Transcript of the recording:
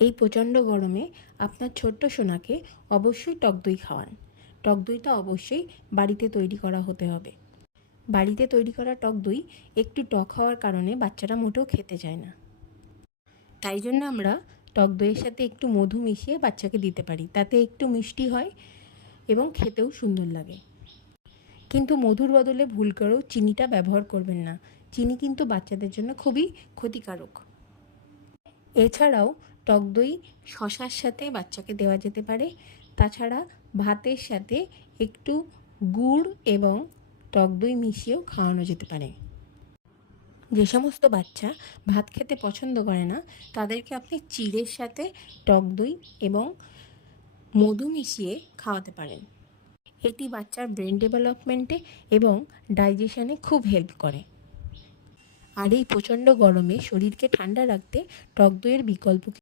এই প্রচণ্ড গরমে আপনার ছোট্ট সোনাকে অবশ্যই টক দই খাওয়ান। টক দইটা অবশ্যই বাড়িতে তৈরি করা হতে হবে। বাড়িতে তৈরি করা টক দই একটু টক হওয়ার কারণে বাচ্চারা মোটেও খেতে চায় না। তাই জন্য আমরা টক দইয়ের সাথে একটু মধু মিশিয়ে বাচ্চাকে দিতে পারি, তাতে একটু মিষ্টি হয় এবং খেতেও সুন্দর লাগে। কিন্তু মধুর বদলে ভুল করেও চিনিটা ব্যবহার করবেন না। চিনি কিন্তু বাচ্চাদের জন্য খুবই ক্ষতিকারক। এছাড়াও টক দই শশার সাথে বাচ্চাকে দেওয়া যেতে পারে। তাছাড়া ভাতের সাথে একটু গুড় এবং টক দই মিশিয়েও খাওয়ানো যেতে পারে। যে সমস্ত বাচ্চা ভাত খেতে পছন্দ করে না তাদেরকে আপনি চিড়ের সাথে টক দই এবং মধু মিশিয়ে খাওয়াতে পারেন। এটি বাচ্চার ব্রেন ডেভেলপমেন্টে এবং ডাইজেশনে খুব হেল্প করে। আর এই প্রচণ্ড গরমে শরীরকে ঠান্ডা রাখতে টক দইয়ের বিকল্প